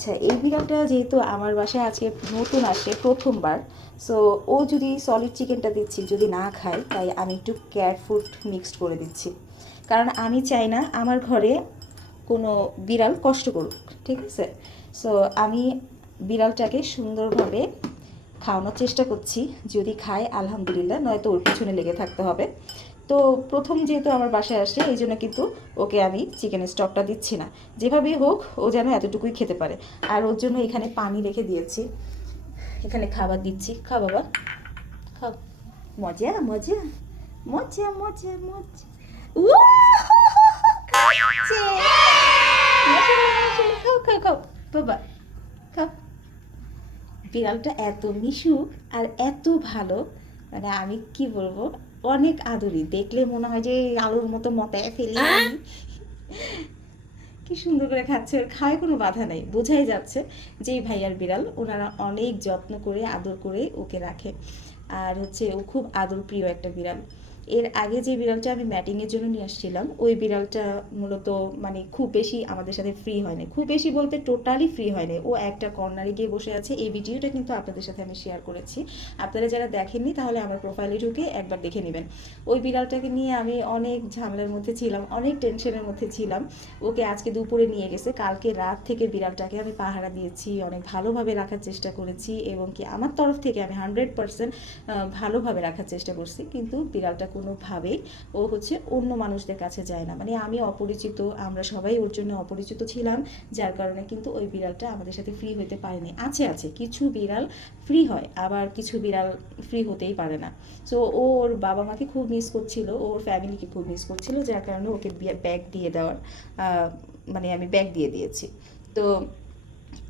আচ্ছা, এই বিড়ালটা যেহেতু আমার বাসায় আজকে নতুন আসে প্রথমবার, সো ও যদি সলিড চিকেনটা দিচ্ছি যদি না খায়, তাই আমি একটু ক্যাট ফুড মিক্সড করে দিচ্ছি। কারণ আমি চাই না আমার ঘরে কোনো বিড়াল কষ্ট করুক, ঠিক আছে? সো আমি বিড়ালটাকে সুন্দরভাবে খাওয়ানোর চেষ্টা করছি। যদি খায় আলহামদুলিল্লাহ, নয়তো ওর পিছনে লেগে থাকতে হবে। তো প্রথম যেহেতু আমার বাসায় আসে, এই জন্য কিন্তু ওকে আমি চিকেনের স্টকটা দিচ্ছি না। যেভাবেই হোক ও যেন এতটুকুই খেতে পারে। আর ওর জন্য এখানে পানি রেখে দিয়েছি, এখানে খাবার দিচ্ছি। খাও বাবা, খাও। মজা মজা মজা মজা মজা। উ খাচ্ছে। মাশাআল্লাহ, মাশাআল্লাহ। খাও খাও খাও বাবা, খাও। বিড়ালটা এত মিশুক আর এত ভালো, মানে আমি কি বলবো, অনেক আদরি। দেখলে মনে হয় যে আলুর মতো মতায় ফেলি। কি সুন্দর করে খাচ্ছে, ওর খায় কোনো বাধা নেই, বোঝাই যাচ্ছে যে এই ভাইয়ার বিড়াল, ওনারা অনেক যত্ন করে আদর করে ওকে রাখে। আর হচ্ছে ও খুব আদর প্রিয় একটা বিড়াল। এর আগে যে বিড়ালটা আমি ম্যাটিংয়ের জন্য নিয়ে আসছিলাম, ওই বিড়ালটা মূলত মানে খুব বেশি আমাদের সাথে ফ্রি হয়নি, খুব বেশি বলতে টোটালি ফ্রি হয়নি। ও একটা কর্নারে গিয়ে বসে আছে। এই ভিডিওটা কিন্তু আপনাদের সাথে আমি শেয়ার করেছি, আপনারা যারা দেখেননি তাহলে আমার প্রোফাইলে ঢুকে একবার দেখে নেবেন। ওই বিড়ালটাকে নিয়ে আমি অনেক ঝামেলার মধ্যে ছিলাম, অনেক টেনশনের মধ্যে ছিলাম। ওকে আজকে দুপুরে নিয়ে গেছে, কালকে রাত থেকে বিড়ালটাকে আমি পাহারা দিয়েছি, অনেক ভালোভাবে রাখার চেষ্টা করেছি, এবং কি আমার তরফ থেকে আমি 100% ভালোভাবে রাখার চেষ্টা করছি। কিন্তু বিড়ালটা কোনোভাবেই ও হচ্ছে অন্য মানুষদের কাছে যায় না, মানে আমি অপরিচিত, আমরা সবাই ওর জন্য অপরিচিত ছিলাম, যার কারণে কিন্তু ওই বিড়ালটা আমাদের সাথে ফ্রি হতে পারেনি। আছে কিছু বিড়াল ফ্রি হয়, আবার কিছু বিড়াল ফ্রি হতেই পারে না। সো ওর বাবা মাকে খুব মিস করছিল, ওর ফ্যামিলিকে খুব মিস করছিল, যার কারণে ওকে ব্যাগ দিয়ে দেওয়ার মানে আমি ব্যাগ দিয়ে দিয়েছি। তো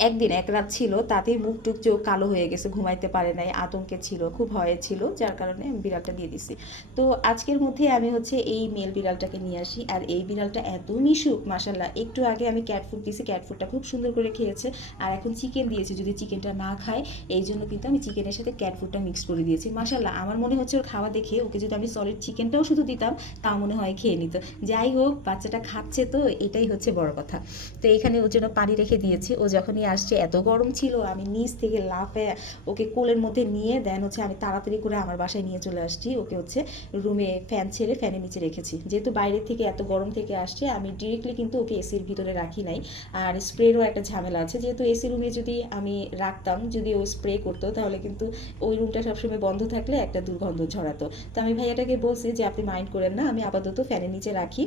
একদিন এক রাত ছিল, তাতেই মুখ টুক চোখ কালো হয়ে গেছে, ঘুমাইতে পারে নাই, আতঙ্কে ছিল, খুব ভয়ে ছিল, যার কারণে আমি বিড়ালটা দিয়ে দিছি। তো আজকের মধ্যে আমি হচ্ছে এই মেল বিড়ালটাকে নিয়ে আসি। আর এই বিড়ালটা এত মিশুক মাশাল্লাহ। একটু আগে আমি ক্যাট ফুড দিয়েছি, ক্যাট ফুডটা খুব সুন্দর করে খেয়েছে। আর এখন চিকেন দিয়েছি, যদি চিকেনটা না খায় এই জন্য কিন্তু আমি চিকেনের সাথে ক্যাট ফুডটা মিক্স করে দিয়েছি। মাশাল্লাহ, আমার মনে হচ্ছে ওর খাওয়া দেখে ওকে যদি আমি সলিড চিকেনটাও শুধু দিতাম তা মনে হয় খেয়ে নিত। যাই হোক, বাচ্চাটা খাচ্ছে তো এটাই হচ্ছে বড় কথা। তো এখানে ওর জন্য পানি রেখে দিয়েছি। ও যখনই আসছে, এত গরম ছিল, আমি নিচ থেকে লাফে ওকে কোলের মধ্যে নিয়ে দেন হচ্ছে আমি তাড়াতাড়ি করে আমার বাসায় নিয়ে চলে আসছি। ওকে হচ্ছে রুমে ফ্যান ছেড়ে ফ্যানের নিচে রেখেছি, যেহেতু বাইরের থেকে এত গরম থেকে আসছে। আমি ডিরেক্টলি কিন্তু ওকে এসির ভিতরে রাখি নাই। আর স্প্রেরও একটা ঝামেলা আছে, যেহেতু এসি রুমে যদি আমি রাখতাম, যদি ও স্প্রে করতো, তাহলে কিন্তু ওই রুমটা সবসময় বন্ধ থাকলে একটা দুর্গন্ধ ছড়াতো। তো আমি ভাইয়াটাকে বলছি যে আপনি মাইন্ড করেন না, আমি আপাতত ফ্যানের নিচে রাখি,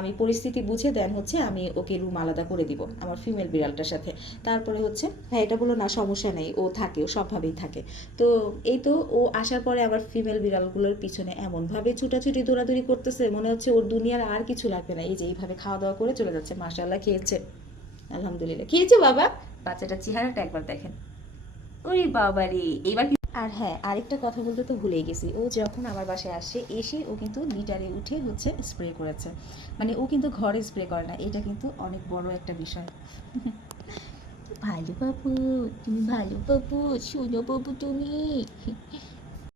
আমি পরিস্থিতি বুঝে দেন হচ্ছে আমি ওকে রুম আলাদা করে দিব আমার ফিমেল বিড়ালটার সাথে। তারপরে হচ্ছে ভাইয়াটা বললো না সমস্যা নেই, ও থাকে, ও সবভাবেই থাকে। তো এই তো ও আসার পরে আবার ফিমেল বিড়ালগুলোর পিছনে এমনভাবে ছুটাছুটি দৌড়াদৌড়ি করতেছে, মনে হচ্ছে ওর দুনিয়ার আর কিছু লাগবে না। এই যে এইভাবে খাওয়া দাওয়া করে চলে যাচ্ছে। মাশাআল্লাহ, খেয়েছে আলহামদুলিল্লাহ। খেয়েছে বাবা, বাচ্চাটার চেহারাটা একবার দেখেন। ওরে বাবা রে, এবার আর হ্যাঁ, আরেকটা কথা বলতে তো ভুলেই গেছি। ও যখন আমার বাসায় আসে, এসে ও কিন্তু লিটারে উঠে হচ্ছে স্প্রে করেছে। মানে ও কিন্তু ঘরে স্প্রে করে না, এটা কিন্তু অনেক বড় একটা বিষয়। ভালো বাবু, তুমি ভালো বাবু, শোনো বাবু তুমি।